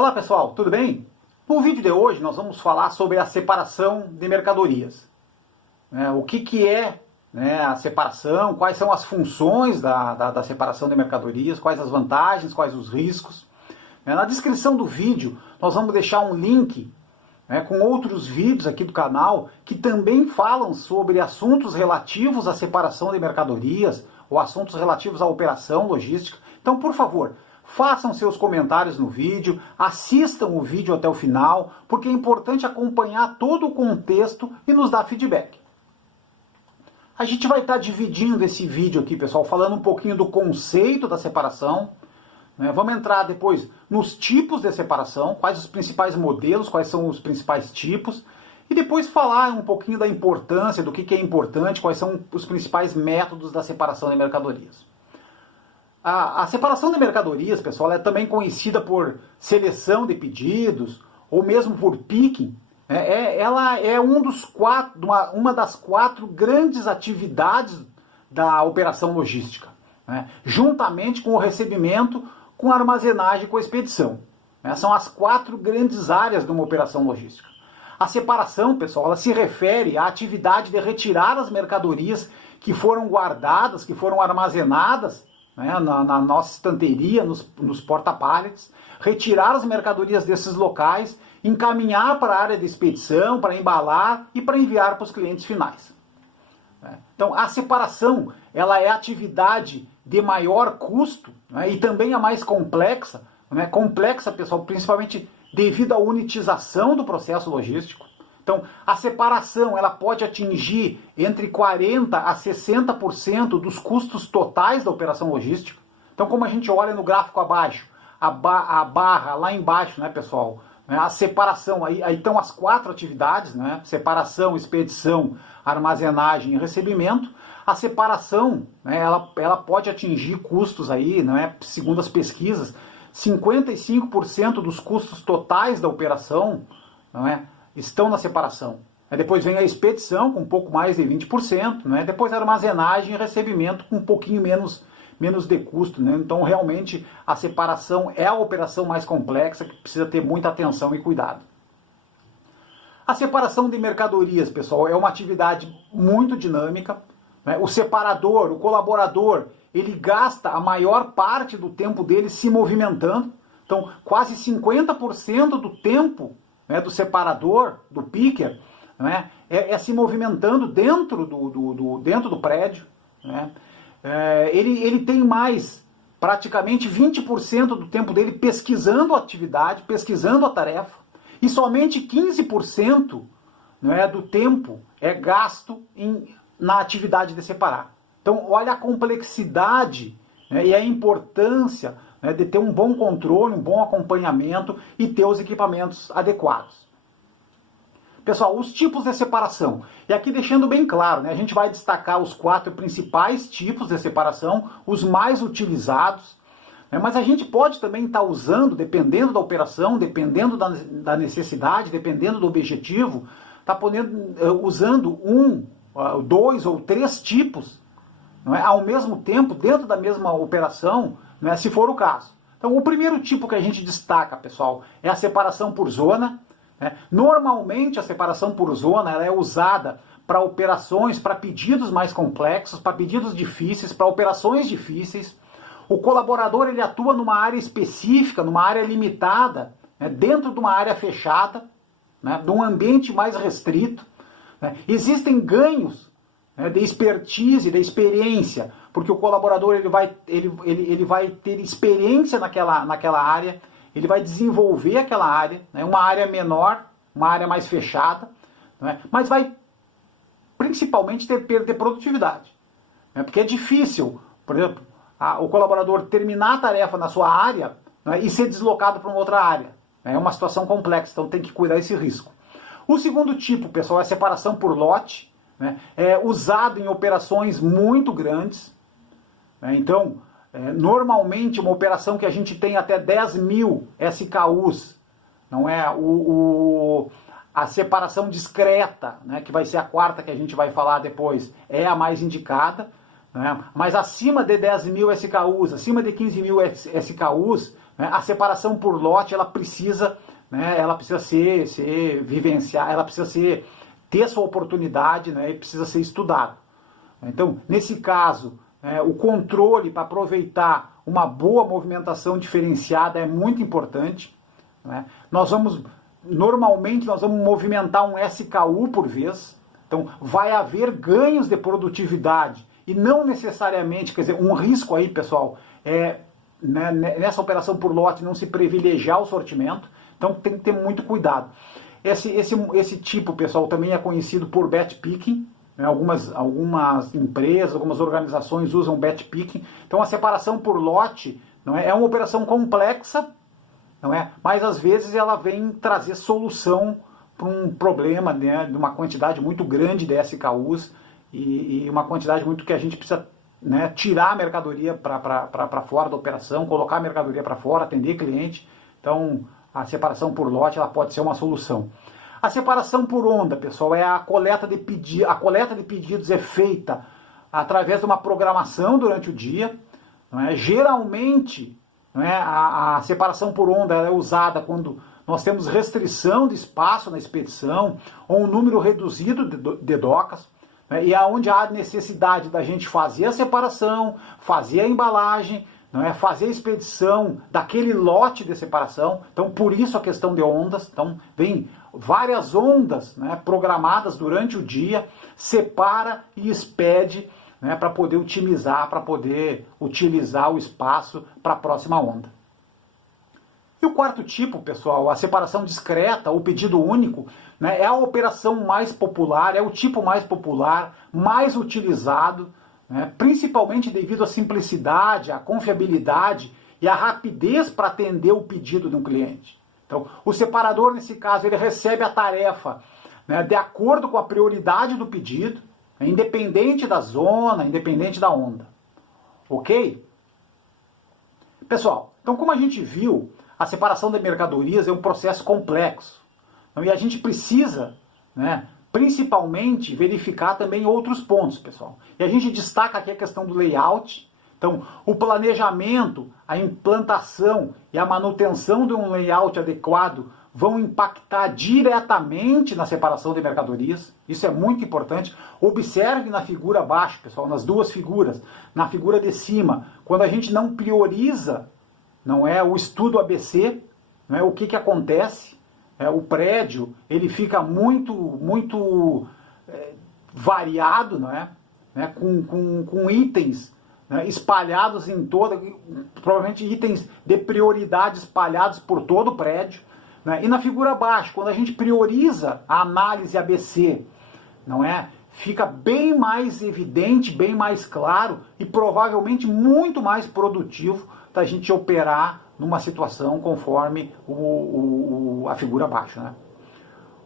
Olá pessoal, tudo bem? No vídeo de hoje nós vamos falar sobre a separação de mercadorias. O que é a separação, quais são as funções da separação de mercadorias, quais as vantagens, quais os riscos. Na descrição do vídeo nós vamos deixar um link com outros vídeos aqui do canal que também falam sobre assuntos relativos à separação de mercadorias ou assuntos relativos à operação logística. Então, por favor, façam seus comentários no vídeo, assistam o vídeo até o final, porque é importante acompanhar todo o contexto e nos dar feedback. A gente vai estar dividindo esse vídeo aqui, pessoal, falando um pouquinho do conceito da separação. Vamos entrar depois nos tipos de separação, quais os principais modelos, quais são os principais tipos, e depois falar um pouquinho da importância, do que é importante, quais são os principais métodos da separação de mercadorias. A separação de mercadorias, pessoal, é também conhecida por seleção de pedidos, ou mesmo por picking. Ela é uma das quatro grandes atividades da operação logística, juntamente com o recebimento, com a armazenagem e com a expedição. São as quatro grandes áreas de uma operação logística. A separação, pessoal, ela se refere à atividade de retirar as mercadorias que foram guardadas, que foram armazenadas na nossa estanteria, nos porta-pallets, retirar as mercadorias desses locais, encaminhar para a área de expedição, para embalar e para enviar para os clientes finais. Então, a separação ela é a atividade de maior custo e também a mais complexa. Complexa, pessoal, principalmente devido à unitização do processo logístico. Então, a separação ela pode atingir entre 40% a 60% dos custos totais da operação logística. Então, como a gente olha no gráfico abaixo, a barra lá embaixo, pessoal, a separação, aí estão as quatro atividades, separação, expedição, armazenagem e recebimento. A separação, ela pode atingir custos aí, segundo as pesquisas, 55% dos custos totais da operação, estão na separação. Depois vem a expedição, com um pouco mais de 20%, depois a armazenagem e recebimento, com um pouquinho menos de custo. Então, realmente, a separação é a operação mais complexa, que precisa ter muita atenção e cuidado. A separação de mercadorias, pessoal, é uma atividade muito dinâmica. O separador, o colaborador, ele gasta a maior parte do tempo dele se movimentando. Então, quase 50% do tempo do separador, do picker, é se movimentando dentro do prédio. Ele tem mais, praticamente 20% do tempo dele pesquisando a atividade, pesquisando a tarefa, e somente 15% do tempo é gasto na atividade de separar. Então, olha a complexidade e a importância de ter um bom controle, um bom acompanhamento e ter os equipamentos adequados. Pessoal, os tipos de separação. E aqui deixando bem claro, a gente vai destacar os quatro principais tipos de separação, os mais utilizados, mas a gente pode também estar usando, dependendo da operação, dependendo da necessidade, dependendo do objetivo, usando dois ou três tipos ao mesmo tempo, dentro da mesma operação, se for o caso. Então, o primeiro tipo que a gente destaca, pessoal, é a separação por zona. Normalmente, a separação por zona ela é usada para operações, para pedidos mais complexos, para pedidos difíceis, para operações difíceis. O colaborador ele atua numa área específica, numa área limitada, dentro de uma área fechada, de um ambiente mais restrito. Existem ganhos de expertise, de experiência, porque o colaborador ele vai ter experiência naquela área, ele vai desenvolver aquela área, uma área menor, uma área mais fechada, mas vai principalmente perder produtividade. Porque é difícil, por exemplo, o colaborador terminar a tarefa na sua área e ser deslocado para uma outra área. É uma situação complexa, então tem que cuidar desse risco. O segundo tipo, pessoal, é a separação por lote. É usado em operações muito grandes. Então, normalmente uma operação que a gente tem até 10 mil SKUs, não é a separação discreta, que vai ser a quarta que a gente vai falar depois, é a mais indicada. Mas acima de 10 mil SKUs, acima de 15 mil SKUs, né, a separação por lote ela precisa, né, ser vivenciada, ela precisa ter sua oportunidade, né, e precisa ser estudada. Então, nesse caso, o controle para aproveitar uma boa movimentação diferenciada é muito importante. Né? Normalmente nós vamos movimentar um SKU por vez, então vai haver ganhos de produtividade e não necessariamente, quer dizer, um risco aí, pessoal, né, nessa operação por lote não se privilegiar o sortimento, então tem que ter muito cuidado. Esse tipo, pessoal, também é conhecido por bet picking, né? Algumas empresas, algumas organizações usam bet picking, então a separação por lote não é uma operação complexa, não é? Mas às vezes ela vem trazer solução para um problema, né, de uma quantidade muito grande de SKUs e uma quantidade muito que a gente precisa, né, tirar a mercadoria para fora da operação, colocar a mercadoria para fora, atender cliente. Então a separação por lote ela pode ser uma solução. A separação por onda, pessoal, é a coleta de pedidos é feita através de uma programação durante o dia. Não é? Geralmente, não é, a separação por onda é usada quando nós temos restrição de espaço na expedição ou um número reduzido de docas, né, e aonde há necessidade da gente fazer a separação, fazer a embalagem, não é, fazer a expedição daquele lote de separação. Então, por isso a questão de ondas. Então, vem várias ondas, né, programadas durante o dia, separa e expede, né, para poder utilizar o espaço para a próxima onda. E o quarto tipo, pessoal, a separação discreta, o pedido único, né, é a operação mais popular, é o tipo mais popular, mais utilizado, né, principalmente devido à simplicidade, à confiabilidade e à rapidez para atender o pedido de um cliente. Então, o separador, nesse caso, ele recebe a tarefa, né, de acordo com a prioridade do pedido, independente da zona, independente da onda. Ok? Pessoal, então como a gente viu, a separação de mercadorias é um processo complexo. Então, e a gente precisa, né, principalmente verificar também outros pontos, pessoal. E a gente destaca aqui a questão do layout. Então, o planejamento, a implantação e a manutenção de um layout adequado vão impactar diretamente na separação de mercadorias. Isso é muito importante. Observe na figura abaixo, pessoal, nas duas figuras. Na figura de cima, quando a gente não prioriza, não é, o estudo ABC, não é, o que acontece? O prédio ele fica muito variado, não é? Com itens, né, espalhados em provavelmente itens de prioridade espalhados por todo o prédio. Né? E na figura abaixo, quando a gente prioriza a análise ABC, não é? Fica bem mais evidente, bem mais claro e provavelmente muito mais produtivo da gente operar numa situação conforme a figura abaixo. Né?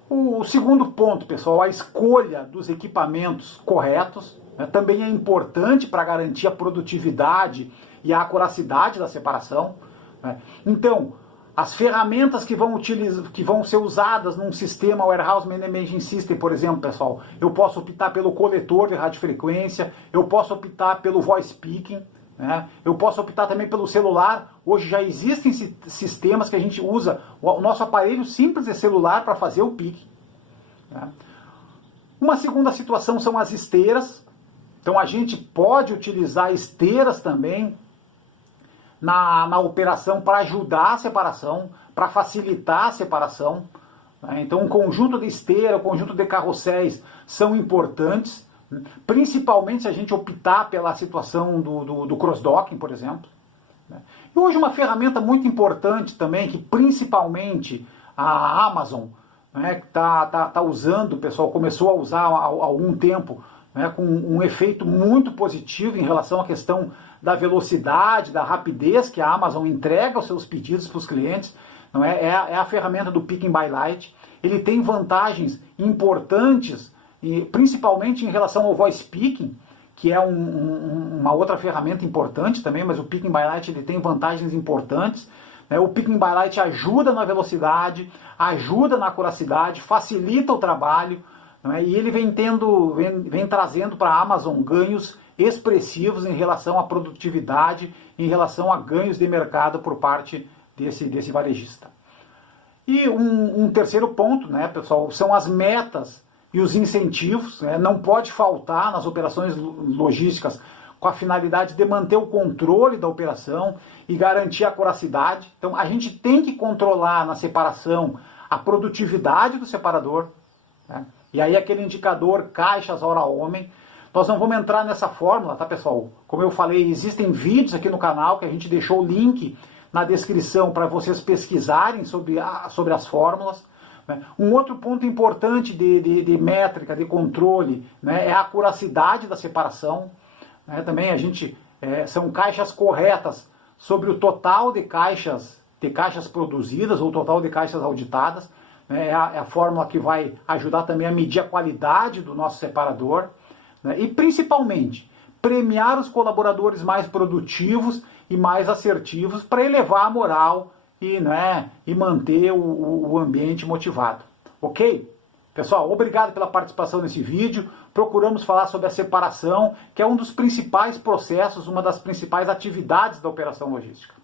O segundo ponto, pessoal, a escolha dos equipamentos corretos, né, também é importante para garantir a produtividade e a acuracidade da separação. Né? Então, as ferramentas que vão ser usadas num sistema Warehouse Management System, por exemplo, pessoal, eu posso optar pelo coletor de radiofrequência, eu posso optar pelo voice picking, né? Eu posso optar também pelo celular. Hoje já existem sistemas que a gente usa o nosso aparelho simples de celular para fazer o pick. Né? Uma segunda situação são as esteiras. Então a gente pode utilizar esteiras também na operação para ajudar a separação, para facilitar a separação. Né? Então um conjunto de esteira, um conjunto de carrosséis são importantes. Principalmente se a gente optar pela situação do cross-docking, por exemplo. E hoje uma ferramenta muito importante também, que principalmente a Amazon tá usando, o pessoal começou a usar há algum tempo, né, com um efeito muito positivo em relação à questão da velocidade, da rapidez que a Amazon entrega os seus pedidos para os clientes. Não é a ferramenta do Picking by Light. Ele tem vantagens importantes, e principalmente em relação ao voice picking, que é uma outra ferramenta importante também, mas o Picking by Light ele tem vantagens importantes. Né? O Picking by Light ajuda na velocidade, ajuda na acuracidade, facilita o trabalho, né? E ele vem trazendo para a Amazon ganhos expressivos em relação à produtividade, em relação a ganhos de mercado por parte desse varejista. E um terceiro ponto, né, pessoal, são as metas e os incentivos, né? Não pode faltar nas operações logísticas com a finalidade de manter o controle da operação e garantir a acuracidade. Então a gente tem que controlar na separação a produtividade do separador, né? E aí aquele indicador caixas hora homem. Nós não vamos entrar nessa fórmula, tá, pessoal? Como eu falei, existem vídeos aqui no canal que a gente deixou o link na descrição para vocês pesquisarem sobre as fórmulas. Um outro ponto importante de métrica, de controle, né, é a acuracidade da separação. Né? Também a gente são caixas corretas sobre o total de caixas produzidas ou total de caixas auditadas. Né? É a fórmula que vai ajudar também a medir a qualidade do nosso separador. Né? E principalmente premiar os colaboradores mais produtivos e mais assertivos para elevar a moral e manter o ambiente motivado. Ok? Pessoal, obrigado pela participação nesse vídeo. Procuramos falar sobre a separação, que é um dos principais processos, uma das principais atividades da operação logística.